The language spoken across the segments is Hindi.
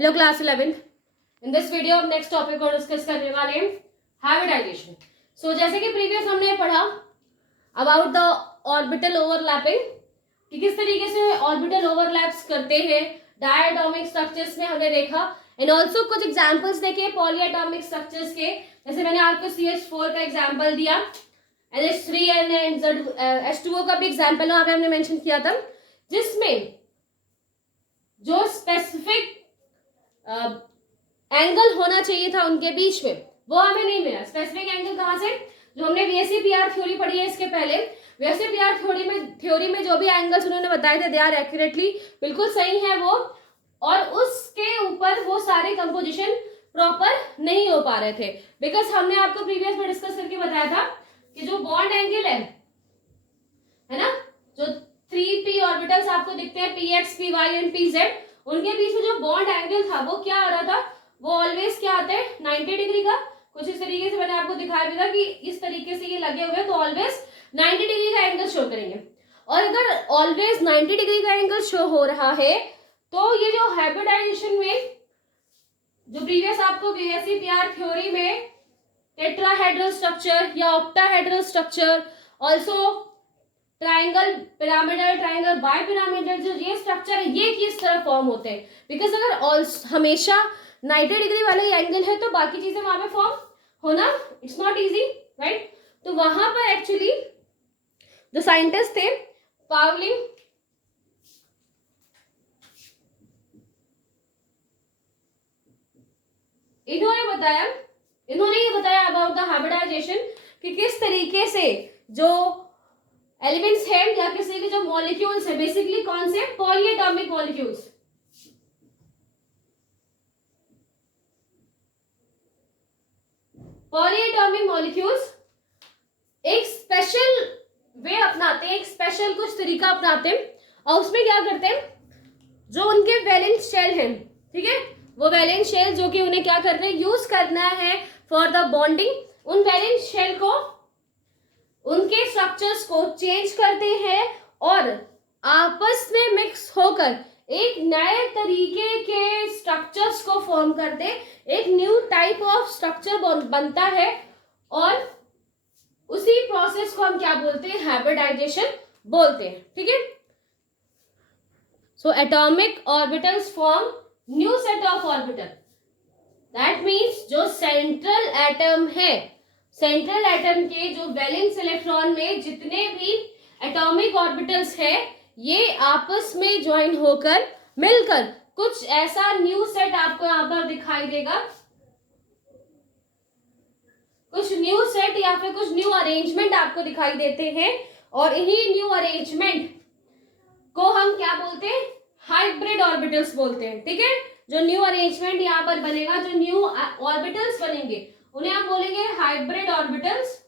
Hello class 11th। In this video हम नेक्स्ट टॉपिक को डिस्कस करने वाले हैं हाइब्रिडाइजेशन। सो जैसे कि प्रीवियस हमने पढ़ा अबाउट द ऑर्बिटल ओवरलैपिंग कि किस तरीके से ऑर्बिटल ओवरलैप्स करते हैं डायटॉमिक स्ट्रक्चर्स में हमने देखा एंड ऑल्सो कुछ एग्जांपल्स देखे पॉलीएटॉमिक स्ट्रक्चर्स के। जैसे मैंने आपको CH4 का एग्जांपल दिया, NH3 एंड H2O का भी एग्जांपल वहां पे हमने मेंशन किया था, जिसमें जो स्पेसिफिक एंगल होना चाहिए था उनके बीच में वो हमें नहीं मिला। स्पेसिफिक एंगल कहां से, जो हमने VSEPR थ्योरी पढ़ी है इसके पहले, VSEPR थ्योरी में जो भी एंगल्स उन्होंने बताए थे दे आर एक्यूरेटली बिल्कुल सही है वो, और उसके ऊपर वो सारे कंपोजिशन प्रॉपर नहीं हो पा रहे थे बिकॉज हमने आपको प्रीवियस में डिस्कस करके बताया था कि जो बॉन्ड एंगल है ना, जो 3p ऑर्बिटल्स आपको दिखते हैं px py एंड pz, उनके बीच में जो बॉन्ड एंगल था वो क्या आ रहा था, वो ऑलवेज क्या आता है 90 डिग्री का। कुछ इस तरीके से मैंने आपको दिखाया भी था कि इस तरीके से ये लगे हुए तो ऑलवेज 90 डिग्री का एंगल शो करेंगे। और अगर ऑलवेज 90 डिग्री का एंगल शो हो रहा है तो ये जो हाइब्रिडाइजेशन में जो प्रीवियस आपको VSEPR थ्योरी में टेट्राहेड्रल स्ट्रक्चर या octahedral structure, also triangle, pyramidal, triangle, bipyramidal, जो ये स्ट्रक्चर है ये किस तरह फॉर्म होते हैं, बिकॉज अगर हमेशा 90 डिग्री वाले एंगल है तो बाकी चीजें वहां पे फॉर्म होना इट्स नॉट इजी, राइट। तो वहां पर एक्चुअली जो साइंटिस्ट थे पावली इन्होंने ये बताया अबाउट द हाइब्रिडाइजेशन कि किस तरीके से जो एलिमेंट्स हैं या किसी के जो मॉलिक्यूल्स है, बेसिकली कौन से पॉलीएटॉमिक मॉलिक्यूल्स, पॉलीएटॉमिक मॉलिक्यूल्स एक स्पेशल वे अपनाते हैं, एक स्पेशल कुछ तरीका अपनाते हैं और उसमें क्या करते हैं, जो उनके वैलेंस शेल हैं, ठीक है, वो वैलेंस शेल जो कि उन्हें क्या करना है, यूज करना है फॉर द बॉन्डिंग, उन वैलेंस शेल को, उनके स्ट्रक्चर्स को चेंज करते हैं और आपस में मिक्स होकर एक नए तरीके के स्ट्रक्चर्स को फॉर्म करते, एक न्यू टाइप ऑफ स्ट्रक्चर बनता है और उसी प्रोसेस को हम क्या बोलते हैं, हाइब्रिडाइजेशन बोलते हैं, ठीक है। So atomic orbitals form new set of orbital, that means जो सेंट्रल एटम है, सेंट्रल एटम के जो वैलेंस इलेक्ट्रॉन में जितने भी एटॉमिक ऑर्बिटल्स है ये आपस में ज्वाइन होकर मिलकर कुछ ऐसा न्यू सेट आपको यहां पर दिखाई देगा, कुछ न्यू सेट या फिर कुछ न्यू अरेंजमेंट आपको दिखाई देते हैं और इन्हीं न्यू अरेंजमेंट को हम क्या बोलते हैं, हाइब्रिड ऑर्बिटल्स बोलते हैं, ठीक है। जो न्यू अरेंजमेंट यहाँ पर बनेगा, जो न्यू ऑर्बिटल्स बनेंगे उन्हें हम बोलेंगे हाइब्रिड ऑर्बिटल्स,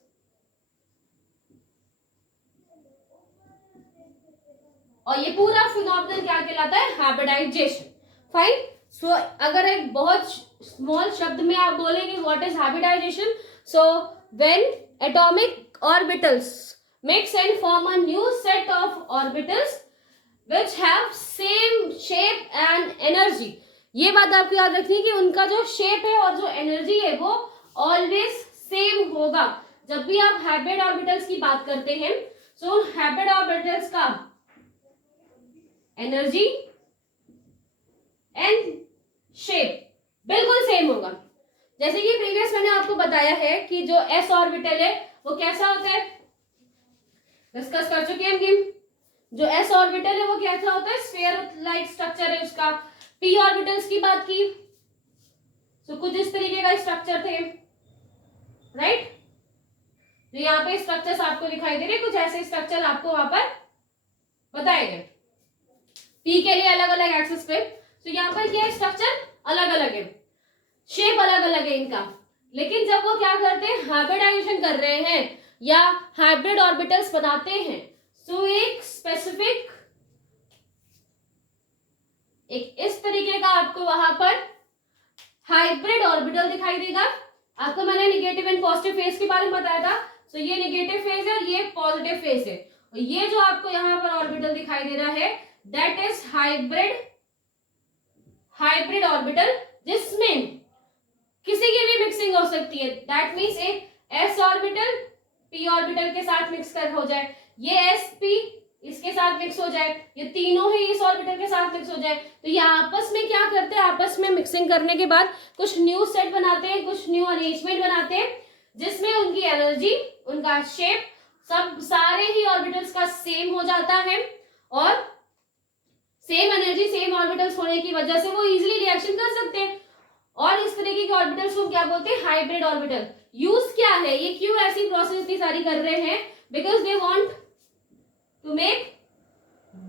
और ये पूरा फिनोमिनन क्या कहलाता है, हाइब्रिडाइजेशन। फाइन। सो अगर एक बहुत स्मॉल शब्द में आप बोलेंगे what is hybridization, so when atomic orbitals mix and form a new set of orbitals which have same shape and energy। ये बात आपको याद रखनी है कि उनका जो शेप है और जो एनर्जी है वो ऑलवेज सेम होगा। जब भी आप हाइब्रिड ऑर्बिटल्स की बात करते हैं तो उन हाइब्रिड ऑर्बिटल्स का एनर्जी एंड शेप बिल्कुल सेम होगा। जैसे कि प्रीवियस मैंने आपको बताया है कि जो s ऑर्बिटल है वो कैसा होता है, डिस्कस कर चुके हैं हम। जो s ऑर्बिटल है वो कैसा होता है, स्फीयर लाइक स्ट्रक्चर है उसका। p ऑर्बिटल्स की बात की तो कुछ इस तरीके का स्ट्रक्चर थे, राइट। तो यहाँ पे स्ट्रक्चर्स आपको दिखाई दे रहे, कुछ ऐसे स्ट्रक्चर आपको वहां पर बताए गए p के लिए अलग अलग एक्सिस पे। तो यहाँ पर क्या है, स्ट्रक्चर अलग अलग है, शेप अलग अलग है इनका, लेकिन जब वो क्या करते हैं, हाइब्रिडाइजेशन कर रहे हैं या हाइब्रिड ऑर्बिटल्स बनाते हैं, तो एक स्पेसिफिक एक इस तरीके का आपको वहां पर हाइब्रिड ऑर्बिटल दिखाई देगा। आपको मैंने नेगेटिव एंड पॉजिटिव फेज के बारे में बताया था, तो ये नेगेटिव फेज है और ये पॉजिटिव फेज है, और ये जो आपको यहाँ पर ऑर्बिटल दिखाई दे रहा है that is hybrid hybrid orbital जिसमें किसी की भी मिक्सिंग हो सकती है। दैट मीन्स एक s ऑर्बिटल p ऑर्बिटल के साथ मिक्स कर हो जाए, ये sp इसके साथ मिक्स हो जाए, ये तीनों ही इस ऑर्बिटल के साथ मिक्स हो जाए। तो ये आपस में क्या करते हैं, आपस में मिक्सिंग करने के बाद कुछ न्यू सेट बनाते हैं, कुछ न्यू अरेंजमेंट बनाते हैं जिसमें उनकी एनर्जी, उनका शेप सब सारे ही ऑर्बिटल्स का सेम हो जाता है और सेम एनर्जी सेम ऑर्बिटल्स होने की वजह से वो इजीली रिएक्शन कर सकते हैं। और इस तरीके के ऑर्बिटल्स को क्या बोलते हैं, हाइब्रिड ऑर्बिटल। यूज क्या है, ये क्यों ऐसी प्रोसेस इतनी सारी कर रहे हैं, because they want to make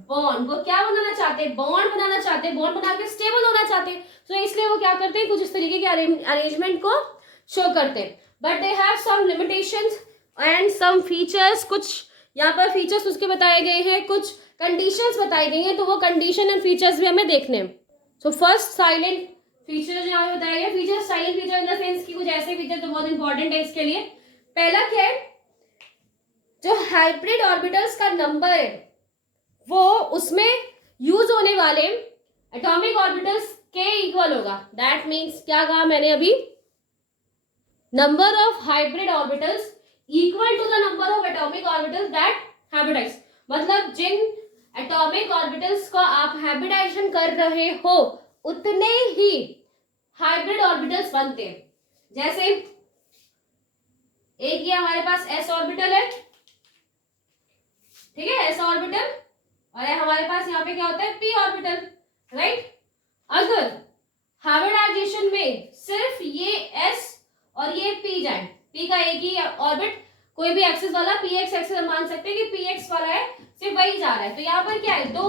bond. वो क्या बनाना चाहते हैं, बॉन्ड बनाना चाहते हैं, बॉन्ड बना के स्टेबल होना चाहते हैं। तो इसलिए वो क्या करते हैं, कुछ इस तरीके के अरेंजमेंट को शो करते हैं। But they have some limitations and some features. कुछ यहाँ पर फीचर्स उसके बताए गए हैं, कुछ कंडीशंस बताई गई हैं, तो वो कंडीशन एंड फीचर्स भी हमें देखने हैं। सो फर्स्ट साइलेंट फीचर जो यहाँ पे बताया गया, feature silent feature in the sense कि कुछ ऐसे फीचर तो बहुत इंपॉर्टेंट है इसके लिए। पहला क्या है, जो हाइब्रिड ऑर्बिटल्स का नंबर है वो उसमें यूज होने वाले एटॉमिक ऑर्बिटल्स के इक्वल होगा। दैट मीन्स क्या कहा मैंने अभी, number of hybrid orbitals equal to the number of atomic orbitals that hybridize. मतलब जिन एटॉमिक ऑर्बिटल्स को आप हाइब्रिडाइजेशन कर रहे हो उतने ही हाइब्रिड ऑर्बिटल्स बनते हैं। जैसे एक ये हमारे पास s ऑर्बिटल है, ठीक है, s ऑर्बिटल, और हमारे पास यहाँ पे क्या होता है, p ऑर्बिटल, राइट। अगर हाइब्रिडाइजेशन में सिर्फ ये s और ये p जाए, p का एक ही ऑर्बिट कोई भी एक्सिस वाला px एक्सिस हम मान सकते हैं कि px वाला है, सिर्फ वही जा रहा है। तो यहाँ पर क्या है, दो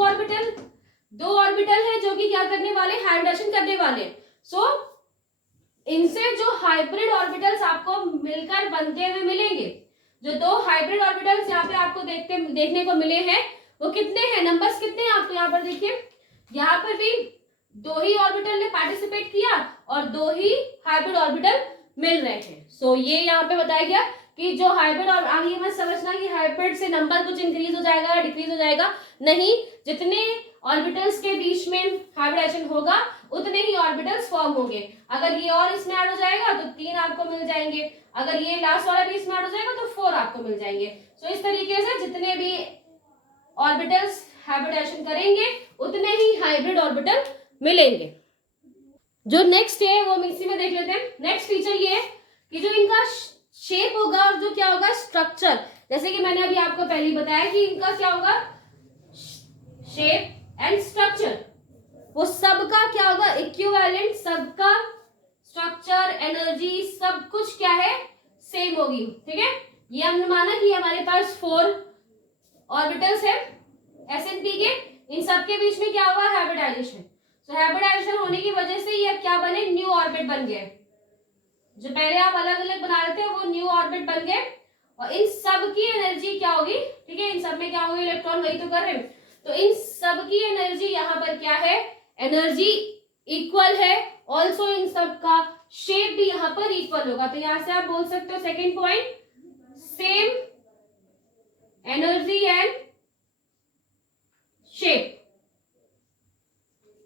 ऑर्बिटल है जो कि क्या करने वाले, हाइब्रिडेशन करने वाले। सो इनसे जो हाइब्रिड ऑर्बिटल्स आपको मिलकर बनते हुए मिलेंगे, जो दो हाइब्रिड ऑर्बिटल्स यहाँ पे आपको देखने को मिले हैं वो कितने हैं, नंबर्स कितने हैं आपको यहाँ पर देखिए, यहाँ पर भी दो ही ऑर्बिटल ने पार्टिसिपेट किया और दो ही हाइब्रिड ऑर्बिटल मिल रहे हैं। सो ये यहाँ पे बताया गया कि जो हाइब्रिड, और आगे मत समझना कि हाइब्रिड से नंबर कुछ इंक्रीज हो जाएगा डिक्रीज हो जाएगा, नहीं, जितने ऑर्बिटल्स के बीच में हाइब्रिडेशन होगा उतने ही ऑर्बिटल्स फॉर्म होंगे। अगर ये और इसमें ऐड हो जाएगा तो 3 आपको मिल जाएंगे, अगर ये लास्ट वाला भी इसमें ऐड हो जाएगा तो 4 आपको मिल जाएंगे। सो इस तरीके से जितने भी ऑर्बिटल्स हाइब्रिडेशन करेंगे उतने ही हाइब्रिड ऑर्बिटल मिलेंगे। जो नेक्स्ट है वो हम इसी में देख लेते हैं। नेक्स्ट फीचर ये है कि जो इनका शेप होगा और जो क्या होगा, स्ट्रक्चर, जैसे कि मैंने अभी आपको पहले ही बताया कि इनका क्या होगा, शेप एंड स्ट्रक्चर, वो सबका क्या होगा, इक्विवेलेंट, सबका स्ट्रक्चर, एनर्जी, सब कुछ क्या है, सेम होगी, ठीक है। ये हमने माना कि हमारे पास 4 ऑर्बिटल्स है s and p के, इन सबके बीच में क्या होगा, हाइब्रिडाइजेशन। तो हाइब्रिडाइजेशन होने की वजह से ये क्या बने, न्यू ऑर्बिट बन गए। जो पहले आप अलग अलग बना रहे थे वो न्यू ऑर्बिट बन गए और इन सब की एनर्जी क्या होगी, ठीक है, इन सब में क्या होगी, इलेक्ट्रॉन वही तो कर रहे हैं, तो इन सब की एनर्जी यहाँ पर क्या है, एनर्जी इक्वल है। ऑल्सो इन सब का शेप भी यहाँ पर इक्वल होगा। तो यहां से आप बोल सकते हो second point, same energy and shape,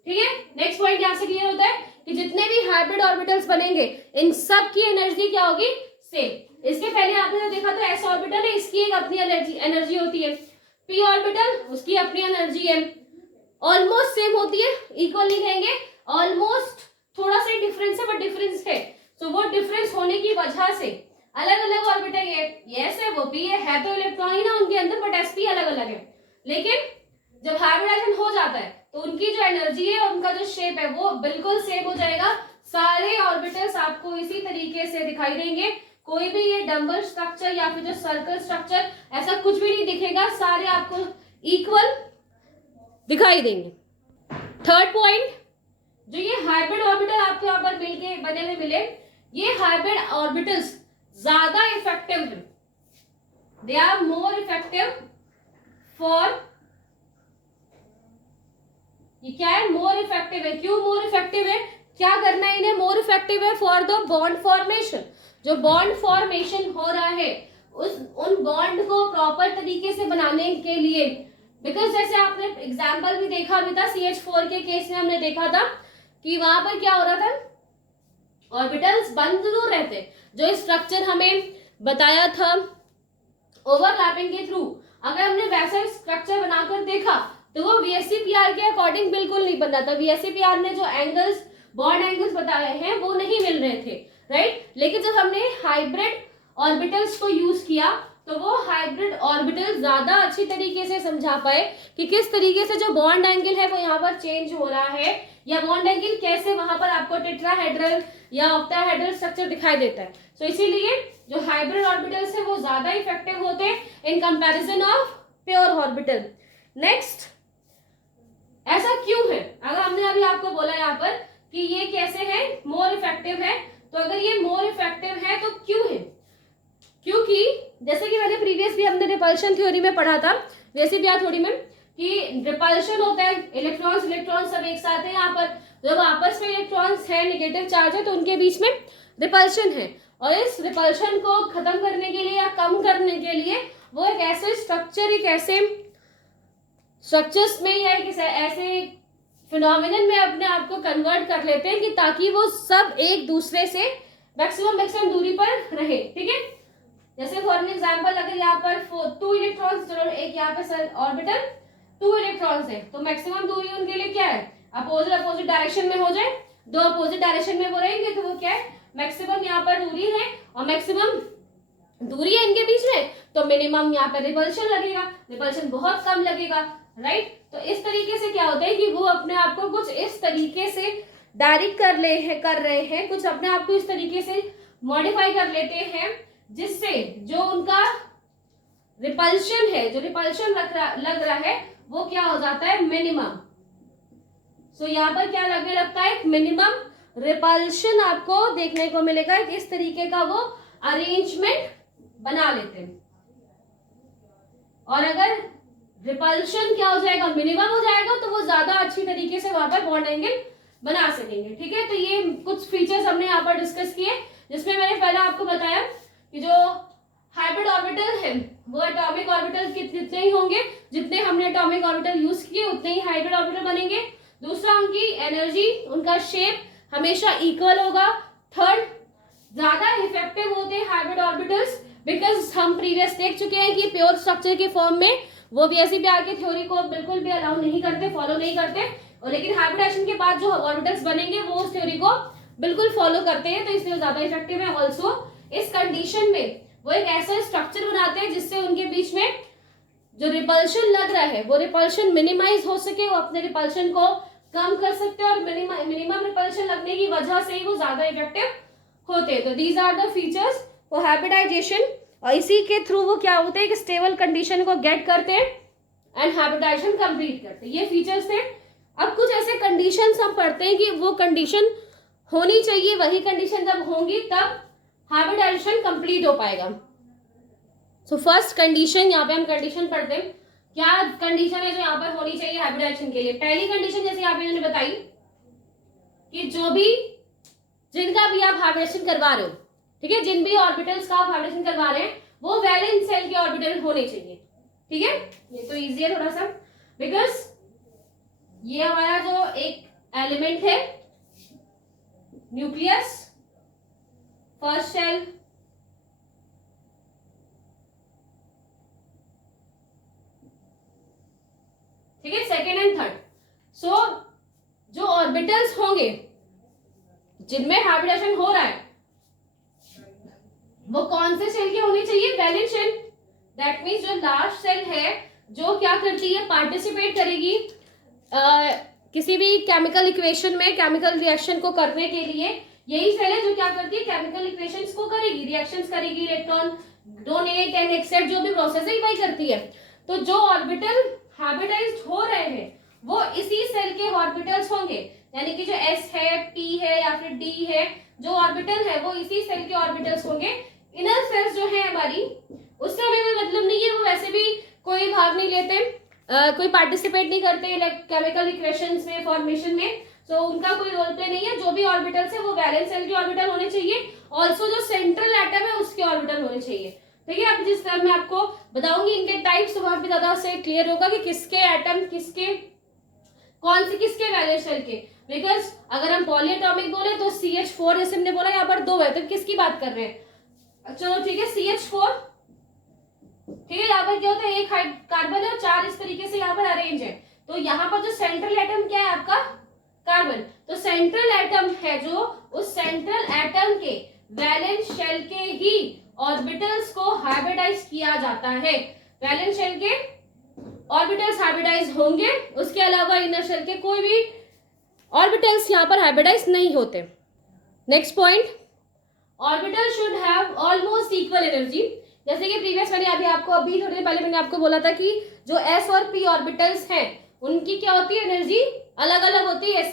ठीक है। नेक्स्ट पॉइंट यहां से क्लियर होता है कि जितने भी हाइब्रिड ऑर्बिटल्स बनेंगे इन सब की एनर्जी क्या होगी, सेम। इसके पहले आपने जो देखा था s ऑर्बिटल है, इसकी एक अपनी एनर्जी होती है, p ऑर्बिटल उसकी अपनी एनर्जी है, ऑलमोस्ट सेम होती है, इक्वल नहीं कहेंगे, ऑलमोस्ट थोड़ा सा डिफरेंस है बट डिफरेंस है। तो वो डिफरेंस होने की वजह से अलग अलग ऑर्बिटल, ये s है वो p है तो इलेक्ट्रॉन ही ना उनके अंदर, बट sp अलग अलग है। लेकिन जब हाइब्रिडाइजेशन हो जाता है तो उनकी जो एनर्जी है और उनका जो शेप है वो बिल्कुल सेम हो जाएगा। सारे ऑर्बिटल्स आपको इसी तरीके से दिखाई देंगे, कोई भी ये डम्बल स्ट्रक्चर या फिर जो सर्कल स्ट्रक्चर ऐसा कुछ भी नहीं दिखेगा, सारे आपको इक्वल दिखाई देंगे। थर्ड पॉइंट, जो ये हाइब्रिड ऑर्बिटल आपको यहाँ पर मिलके बने हुए मिले, ये हाइब्रिड ऑर्बिटल्स ज्यादा इफेक्टिव है, they are more effective for, ये क्या है, मोर इफेक्टिव है। क्यों मोर इफेक्टिव है, क्या करना है इन्हें, मोर इफेक्टिव है फॉर द बॉन्ड फॉर्मेशन। जो बॉन्ड फॉर्मेशन हो रहा है उन बॉन्ड को प्रॉपर तरीके से बनाने के लिए, बिकॉज जैसे आपने एग्जाम्पल भी देखा भी था CH4 के केस में, हमने देखा था कि वहां पर क्या हो रहा था, ऑर्बिटल्स बंद जरूर रहते, जो स्ट्रक्चर हमें बताया था ओवरलैपिंग के थ्रू, अगर हमने वैसा स्ट्रक्चर बनाकर देखा तो वो VSEPR के अकॉर्डिंग बिल्कुल नहीं बन रहा था। VSEPR ने जो एंगल्स, बॉन्ड एंगल्स बताए हैं वो नहीं मिल रहे थे, राइट। लेकिन जब हमने हाइब्रिड ऑर्बिटल्स को यूज किया तो वो हाइब्रिड ऑर्बिटल ज्यादा अच्छी तरीके से समझा पाए कि किस तरीके से जो बॉन्ड एंगल है वो यहाँ पर चेंज हो रहा है, या बॉन्ड एंगल कैसे वहां पर आपको टेट्राहेड्रल या ऑक्टाहेड्रल स्ट्रक्चर दिखाई देता है। तो इसीलिए जो हाइब्रिड ऑर्बिटल्स है वो ज्यादा इफेक्टिव होते हैं in comparison of pure orbital. Next, ऐसा क्यों है? अगर हमने अभी आपको बोला यहाँ पर कि ये कैसे है, मोर इफेक्टिव है, तो अगर ये मोर इफेक्टिव है तो क्यों है? क्योंकि जैसे कि मैंने प्रीवियस भी हमने रिपल्शन थ्योरी में पढ़ा था, VSEPR थ्योरी में, कि रिपल्शन होता है, इलेक्ट्रॉन्स इलेक्ट्रॉन्स सब एक साथ है यहाँ पर, जब आपस में इलेक्ट्रॉन्स है, नेगेटिव चार्ज है, तो उनके बीच में रिपल्शन है, और इस रिपल्शन को खत्म करने के लिए या कम करने के लिए वो एक ऐसे स्ट्रक्चर, एक ऐसे स्ट्रक्चर्स में या एक ऐसे फिनोमिनन में अपने आप को कन्वर्ट कर लेते हैं कि ताकि वो सब एक दूसरे से मैक्सिमम दूरी पर रहे, ठीक है। जैसे फॉर एग्जांपल, अगर यहाँ पर 2 इलेक्ट्रॉन्स, चलो एक यहाँ पे सर ऑर्बिटल 2 इलेक्ट्रॉन्स है, तो मैक्सिमम दूरी उनके लिए क्या है, अपोजिट डायरेक्शन में हो जाए, दो अपोजिट डायरेक्शन में वो रहेंगे तो वो क्या है, मैक्सिमम यहाँ पर दूरी है, और मैक्सिमम दूरी है इनके बीच में, तो मिनिमम यहाँ पर रिपल्शन लगेगा, रिपल्शन बहुत कम लगेगा, राइट। तो इस तरीके से क्या होता है कि वो अपने आप को कुछ इस तरीके से डायरेक्ट कर रहे हैं, कुछ अपने आप को इस तरीके से मॉडिफाई कर लेते हैं, जिससे जो उनका रिपल्शन है, जो रिपल्शन लग रहा है वो क्या हो जाता है, मिनिमम। सो यहाँ पर क्या लगने लगता है, मिनिमम रिपल्शन आपको देखने को मिलेगा। इस तरीके का वो अरेंजमेंट बना लेते हैं, और अगर रिपल्शन क्या हो जाएगा, मिनिमम हो जाएगा, तो वो ज्यादा अच्छी तरीके से वहां पर बॉन्ड एंगल बना सकेंगे, ठीक है। तो ये कुछ फीचर्स हमने यहाँ पर डिस्कस किए, जिसमें मैंने पहले आपको बताया कि जो हाइब्रिड ऑर्बिटल है वो एटॉमिक ऑर्बिटल कितने ही होंगे, जितने हमने एटॉमिक ऑर्बिटल यूज किए उतने ही हाइब्रिड ऑर्बिटल बनेंगे। दूसरा, उनकी एनर्जी, उनका शेप हमेशा इक्वल होगा। थर्ड, ज्यादा इफेक्टिव होते हैं हाइब्रिड ऑर्बिटल्स, बिकॉज हम प्रीवियस देख चुके हैं कि प्योर स्ट्रक्चर के फॉर्म में वो VSEPR की थ्योरी को बिल्कुल भी अलाउ नहीं करते, फॉलो नहीं करते, और लेकिन हाइब्रिडेशन के बाद जो ऑर्बिटल्स बनेंगे वो उस थ्योरी को बिल्कुल फॉलो करते हैं, तो इसलिए ज्यादा इफेक्टिव है। ऑल्सो इस कंडीशन में वो एक ऐसा स्ट्रक्चर बनाते हैं जिससे उनके बीच में जो रिपल्शन लग रहा है वो रिपल्शन मिनिमाइज हो सके, वो अपने रिपल्शन को कम कर सकते हैं, और मिनिमम रिपल्शन लगने की वजह से ही वो ज्यादा इफेक्टिव होते हैं। तो these are the features for hybridization, और इसी के थ्रू वो क्या होते हैं कि स्टेबल कंडीशन को गेट करते हैं एंड हाइब्रिडाइजेशन कंप्लीट करते हैं। ये फीचर्स थे। अब कुछ ऐसे कंडीशंस हम पढ़ते हैं कि वो कंडीशन होनी चाहिए, वही कंडीशन जब होंगी तब हाइब्रिडाइजेशन कंप्लीट हो पाएगा। सो फर्स्ट कंडीशन, यहाँ पे हम कंडीशन पढ़ते हैं, क्या कंडीशन है जो यहाँ पर होनी चाहिए हाइब्रिडाइजेशन के लिए। पहली कंडीशन जैसे यहाँ पे मैंने बताई कि जो भी, जिनका भी आप हाइब्रिडेशन करवा रहे हो, ठीक है, जिन भी ऑर्बिटल्स का आप हाइब्रिडेशन करवा रहे हैं वो वैलेंस सेल के ऑर्बिटल होने चाहिए, ठीक है। ये तो इजी है थोड़ा सा, बिकॉज ये हमारा जो एक एलिमेंट है न्यूक्लियस, फर्स्ट सेल, ठीक है, सेकेंड एंड थर्ड। सो जो ऑर्बिटल्स होंगे जिनमें हाइब्रिडेशन हो रहा है वो कौन से सेल के होने चाहिए, वैलेंस सेल। दैट मीन्स जो लास्ट सेल है जो क्या करती है, पार्टिसिपेट करेगी किसी भी केमिकल इक्वेशन में, केमिकल रिएक्शन को करने के लिए, यही सेल है जो क्या करती है, केमिकल इक्वेशंस को करेगी, रिएक्शंस करेगी, इलेक्ट्रॉन डोनेट एंड एक्सेप्ट जो भी प्रोसेस है वही करती है। तो जो ऑर्बिटल हाइब्रिडाइज्ड हो रहे हैं वो इसी सेल के ऑर्बिटल्स होंगे, यानी कि जो S है, P है या फिर D है, जो ऑर्बिटल है वो इसी सेल के ऑर्बिटल्स होंगे। इनर सेल्स जो है हमारी, उससे हमें कोई मतलब नहीं है, वो वैसे भी कोई भाग नहीं लेते, कोई पार्टिसिपेट नहीं करते केमिकल इक्वेशंस में, फॉर्मेशन में, तो उनका कोई रोल प्ले नहीं है। जो भी ऑर्बिटल्स है वो वैलेंस सेल के ऑर्बिटल होने चाहिए, ऑल्सो जो सेंट्रल एटम है उसके ऑर्बिटल होने चाहिए, ठीक है। अब जिस तरह मैं आपको बताऊंगी इनके टाइप्स, तो वहां पे ज्यादा से क्लियर होगा कि किसके एटम, किसके कौन से किसके वैलेंस सेल के। बिकॉज अगर हम पॉलीएटॉमिक बोले तो CH4 जैसे हमने बोला यहाँ पर 2 है, तो किसकी बात कर रहे हैं? चलो ठीक है, CH4, ठीक है, यहाँ पर क्या होता है, एक कार्बन है और 4 इस तरीके से यहाँ पर अरेंज है। तो यहाँ पर जो सेंट्रल एटम क्या है आपका? कार्बन। तो सेंट्रल एटम है जो, उस सेंट्रल एटम के वैलेंस शेल के ही ऑर्बिटल्स को हाइब्रिडाइज किया जाता है। वैलेंस शेल के ऑर्बिटल्स हाइब्रिडाइज होंगे, उसके अलावा इनर शेल के कोई भी ऑर्बिटल्स यहाँ पर हाइब्रिडाइज नहीं होते। Next point, orbital should have almost equal energy. जैसे कि प्रीवियस मैंने अभी थोड़ी देर पहले मैंने आपको बोला था कि जो s और p ऑर्बिटल्स हैं उनकी क्या होती है, एनर्जी अलग अलग होती है।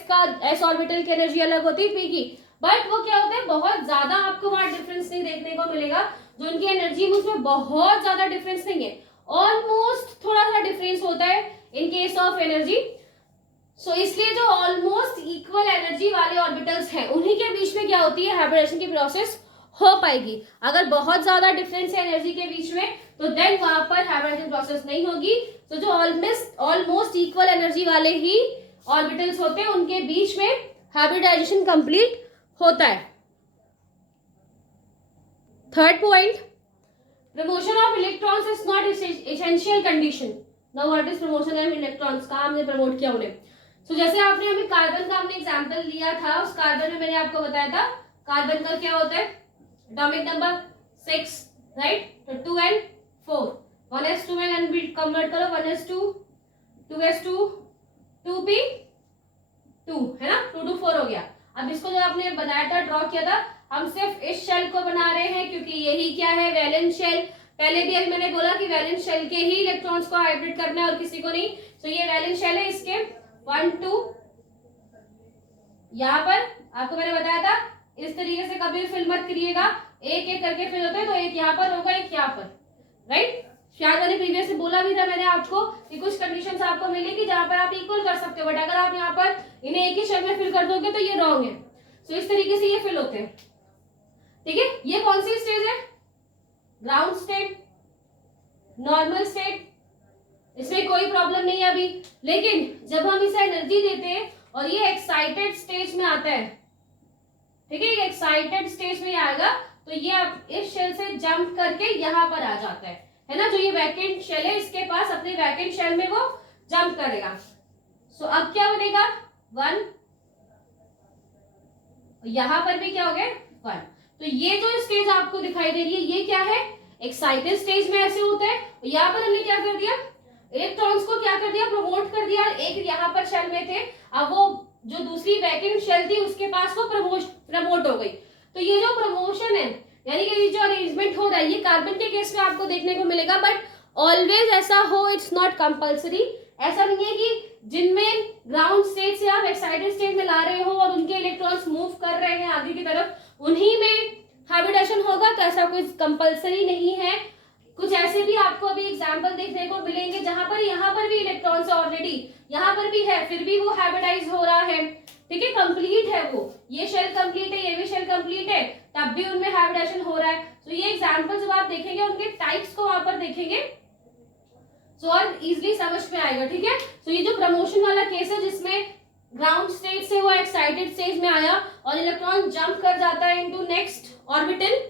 s ऑर्बिटल की एनर्जी अलग होती है p की, बट वो क्या होता है, बहुत ज्यादा आपको वहां डिफरेंस नहीं देखने को मिलेगा। जो उनकी एनर्जी है उसमें बहुत ज्यादा डिफरेंस नहीं है, ऑलमोस्ट थोड़ा सा डिफरेंस होता है इन केस ऑफ एनर्जी। सो इसलिए जो ऑलमोस्ट इक्वल एनर्जी वाले ऑर्बिटल्स हैं उन्हीं के बीच में क्या होती है, हाइब्रिडेशन की प्रोसेस हो पाएगी। अगर बहुत ज्यादा डिफरेंस है एनर्जी के बीच में तो देन वहां पर हाइब्रिडेशन प्रोसेस नहीं होगी। तो जो ऑलमोस्ट इक्वल एनर्जी वाले ही ऑर्बिटल्स होते हैं उनके बीच में हाइब्रिडाइजेशन कंप्लीट होता है। Third point, promotion of electrons is not essential condition. Now what is promotion of electrons? कहाँ हमने प्रमोट किया उन्हें? सो जैसे आपने अभी कार्बन का हमने एग्जांपल लिया था, उस कार्बन में मैंने आपको बताया था कार्बन का क्या होता है, एटॉमिक नंबर 6, राइट? तो 2 and 4, 1s2 में कन्वर्ट करो, 1s2, 2s2, 2p2, है ना, 2 to 4 हो गया। अब इसको जो आपने बनाया था, ड्रॉ किया था, हम सिर्फ इस शेल को बना रहे हैं क्योंकि यही क्या है, वैलेंस शेल। पहले भी अभी मैंने बोला कि वैलेंस शेल के ही इलेक्ट्रॉन्स को हाइब्रिड करना है और किसी को नहीं। तो ये वैलेंस शेल है, इसके 1 2 यहाँ पर आपको मैंने बताया था इस तरीके से कभी फिल मत करिएगा, एक एक करके फिल होते हैं। तो एक यहाँ पर होगा, एक यहाँ पर, राइट? शायद मैंने प्रीवियस से बोला भी था मैंने आपको कि कुछ कंडीशंस आपको मिलेगी जहां पर आप इक्वल कर सकते हो, बट अगर आप यहाँ पर इन्हें एक ही शेल में फिल कर दोगे तो ये रॉन्ग है। सो इस तरीके से ये फिल होते हैं, ठीक है? ये कौन सी स्टेज है? ग्राउंड स्टेट, नॉर्मल स्टेट, इसमें कोई प्रॉब्लम नहीं है अभी। लेकिन जब हम इसे एनर्जी देते हैं और ये एक्साइटेड स्टेज में आता है, ठीक है, एक्साइटेड स्टेज में आएगा तो ये अब इस शेल से जंप करके यहाँ पर आ जाता है ना? जो ये वैकेंट शेल है इसके पास अपने वैकेंट शेल में वो जंप करेगा। सो अब क्या बनेगा, 1, यहाँ पर भी क्या हो गया, 1। तो ये जो स्टेज आपको दिखाई दे रही है ये क्या है, एक्साइटेड स्टेज में ऐसे होता है। यहाँ पर हमने क्या कर दिया, इलेक्ट्रॉन्स को क्या कर दिया, प्रमोट कर दिया। एक यहाँ पर शेल में थे, अब वो जो दूसरी वैकेंट शेल थी उसके पास वो प्रमोट हो गई। तो ये जो प्रमोशन है यानी कि ये जो अरेंजमेंट हो रहा है ये कार्बन के केस में आपको देखने को मिलेगा, बट ऑलवेज ऐसा हो, इट्स नॉट कंपल्सरी। ऐसा नहीं है कि जिनमें ग्राउंड स्टेट से आप एक्साइटेड स्टेट में ला रहे हो और उनके इलेक्ट्रॉन्स मूव कर रहे हैं आगे की तरफ उन्हीं में हाइब्रिडेशन होगा, तो ऐसा कोई कंपल्सरी नहीं है। कुछ ऐसे भी आपको अभी एग्जाम्पल देखने को मिलेंगे जहां पर यहाँ पर भी इलेक्ट्रॉन्स ऑलरेडी यहाँ पर भी है, फिर भी वो हाइब्रिडाइज हो रहा है, ठीक है, कंप्लीट है वो, ये शेल कंप्लीट है, ये भी शेल कंप्लीट है, तब भी उनमें हाइब्रिडेशन हो रहा है। तो ये एग्जाम्पल जब आप देखेंगे उनके टाइप्स को वहां पर देखेंगे तो और इजिली समझ में आएगा, ठीक है? तो ये जो प्रमोशन वाला केस है जिसमें ग्राउंड स्टेट से वो एक्साइटेड स्टेज में आया और इलेक्ट्रॉन जंप कर जाता है into next orbital,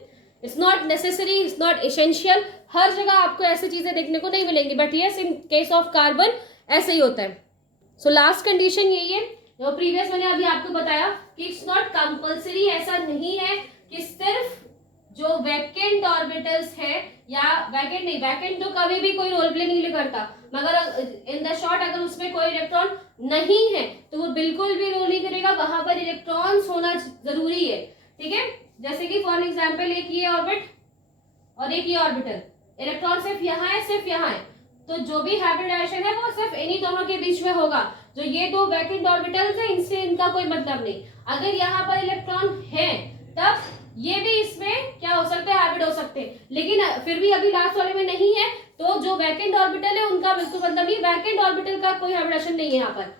it's not necessary, it's not essential. हर जगह आपको ऐसी चीजें देखने को नहीं मिलेंगी, but yes in case of carbon ऐसे ही होता है। सो लास्ट कंडीशन यही है जो प्रीवियस मैंने अभी आपको बताया कि इट्स नॉट कंपल्सरी, ऐसा नहीं है कि सिर्फ जो वैकेंट ऑर्बिटल्स है या वैकेंट नहीं, वैकेंट तो कभी भी कोई रोल प्ले नहीं करता, मगर इन द शॉर्ट अगर उसमें कोई इलेक्ट्रॉन नहीं है तो वो बिल्कुल भी रोल नहीं करेगा, वहां पर इलेक्ट्रॉन्स होना जरूरी है, ठीक है? जैसे कि फॉर एग्जाम्पल एक ये ऑर्बिट और एक ये ऑर्बिटल, इलेक्ट्रॉन सिर्फ यहाँ है, सिर्फ यहाँ है, तो जो भी हाइब्रिडाइजेशन है वो सिर्फ इन्हीं दोनों के बीच में होगा। जो ये दो वैकेंट ऑर्बिटल्स है इनसे इनका कोई मतलब नहीं। अगर यहाँ पर इलेक्ट्रॉन है तब ये भी इसमें क्या हो सकते हैं, हाइब्रिड हो सकते हैं, लेकिन फिर भी अभी लास्ट वाले में नहीं है तो जो वैकेंट ऑर्बिटल है उनका बिल्कुल मतलब नहीं, वैकेंट ऑर्बिटल का कोई हाइब्रिडेशन नहीं है यहाँ पर।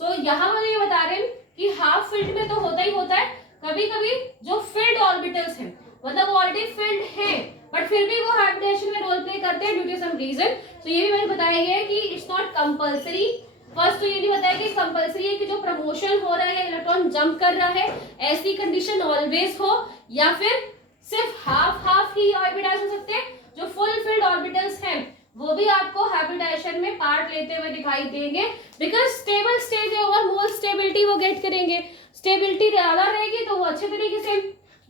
सो यहाँ पर ये बता रहे हैं कि हाफ फील्ड में तो होता ही होता है, कभी कभी जो फील्ड ऑर्बिटल्स हैं मतलब ऑलरेडी फील्ड है बट फिर भी वो हाइब्रिडेशन में रोल प्ले करते हैं ड्यू टू सम रीजन। तो ये भी मैंने बताया है कि इट्स नॉट कंपल्सरी, फर्स्ट तो ये नहीं बताया कि कंपल्सरी है कि जो प्रमोशन हो रहा है इलेक्ट्रॉन जंप कर रहा है, ऐसी कंडीशन ऑलवेज हो, या फिर सिर्फ हाफ हाफ ही ऑर्बिटल्स हो सकते हैं। जो फुलफिल्ड ऑर्बिटल्स हैं वो भी आपको हाइब्रिडाइजेशन में पार्ट लेते हुए दिखाई देंगे, बिकॉज स्टेबल स्टेज है, ओवर मोल स्टेबिलिटी वो गेट करेंगे। स्टेबिलिटी ज्यादा रहेगी तो वो अच्छे तरीके से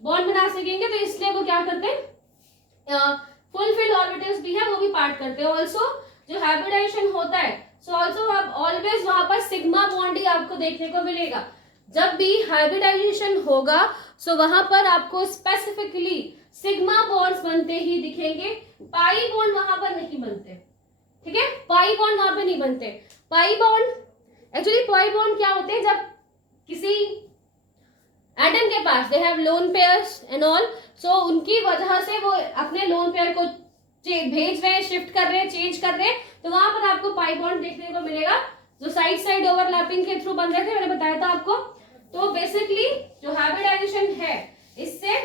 बॉन्ड बना सकेंगे, तो इसलिए वो क्या करते हैं, फुलफिल्ड ऑर्बिटल्स भी है वो भी पार्ट करते हैं। ऑल्सो जो हाइब्रिडाइजेशन होता है, सो ऑल्सो आप ऑलवेज वहां पर सिग्मा बॉन्ड ही आपको देखने को मिलेगा। जब भी हाइब्रिडाइजेशन होगा सो वहां पर आपको स्पेसिफिकली सिग्मा बॉन्ड्स बनते ही दिखेंगे, पाई बॉन्ड वहां पर नहीं बनते। ठीक है, पाई बॉन्ड वहां पे नहीं बनते। Pi bond actually pi bond क्या होते हैं, जब किसी एटम के पास they have lone pairs and all, so उनकी वजह से वो अपने लोन पेयर को भेज रहे हैं, शिफ्ट कर रहे हैं, चेंज कर रहे हैं, तो वहां पर आपको पाई बॉन्ड देखने को मिलेगा जो साइड साइड ओवरलैपिंग के थ्रू बन रहे थे, मैंने बताया था आपको। तो बेसिकली जो हाइब्रिडाइजेशन है इससे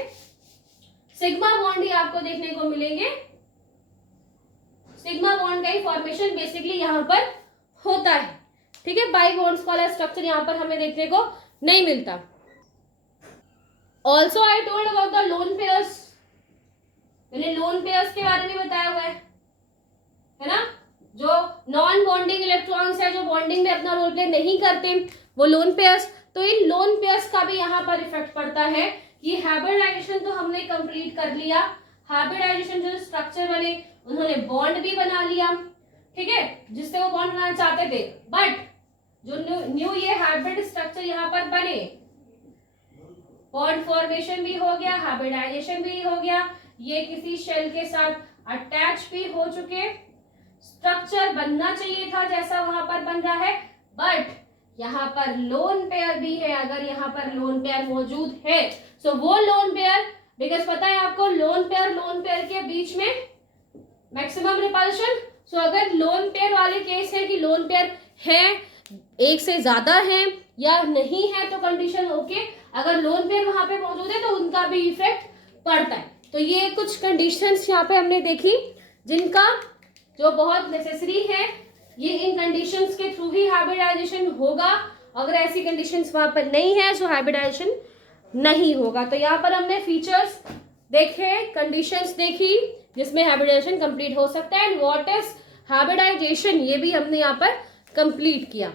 सिग्मा बॉन्ड ही आपको देखने को मिलेंगे। सिग्मा बॉन्ड का ही फॉर्मेशन बेसिकली यहाँ पर होता है। ठीक है, बाई बॉन्ड्स वाला स्ट्रक्चर यहाँ पर हमें देखने को नहीं मिलता। Also I told about the lone pairs, मैंने लोन पेयर्स के बारे में बताया हुआ है ना, जो नॉन बॉन्डिंग इलेक्ट्रॉन्स है, जो बॉन्डिंग में अपना रोल प्ले नहीं करते, वो लोन पेयर्स। तो इन लोन पेयर्स का भी यहाँ पर इफेक्ट पड़ता है। ये हाइब्रिडाइजेशन तो हमने कंप्लीट कर लिया, हाइब्रिडाइजेशन जो स्ट्रक्चर बने उन्होंने बॉन्ड भी बना लिया, ठीक है, जिससे वो बॉन्ड बनाना चाहते थे, बट जो न्यू ये हाइब्रिड स्ट्रक्चर यहाँ पर बने, बॉन्ड फॉर्मेशन भी हो गया, हाइब्रिडाइजेशन भी हो गया, ये किसी शेल के साथ अटैच भी हो चुके, स्ट्रक्चर बनना चाहिए था जैसा वहां पर बन रहा है, बट यहाँ पर लोन पेयर भी है। अगर यहाँ पर लोन पेयर मौजूद है सो वो लोन पेयर, बिकॉज पता है आपको लोन पेयर के बीच में मैक्सिमम रिपल्शन। सो अगर लोन पेयर वाले केस है कि लोन पेयर है, एक से ज्यादा है या नहीं है, तो कंडीशन ओके। अगर लोन पेयर वहां पे मौजूद है तो उनका भी इफेक्ट पड़ता है। तो ये कुछ कंडीशंस यहाँ पे हमने देखी जिनका जो बहुत नेसेसरी है, ये इन कंडीशंस के थ्रू ही हाइब्रिडाइजेशन होगा। अगर ऐसी कंडीशंस वहां पर नहीं है तो हाइब्रिडाइजेशन नहीं होगा। तो यहाँ पर हमने फीचर्स देखे, कंडीशंस देखी जिसमें हाइब्रिडाइजेशन कंप्लीट हो सकता है, एंड व्हाट इज हाइब्रिडाइजेशन ये भी हमने यहाँ पर कंप्लीट किया।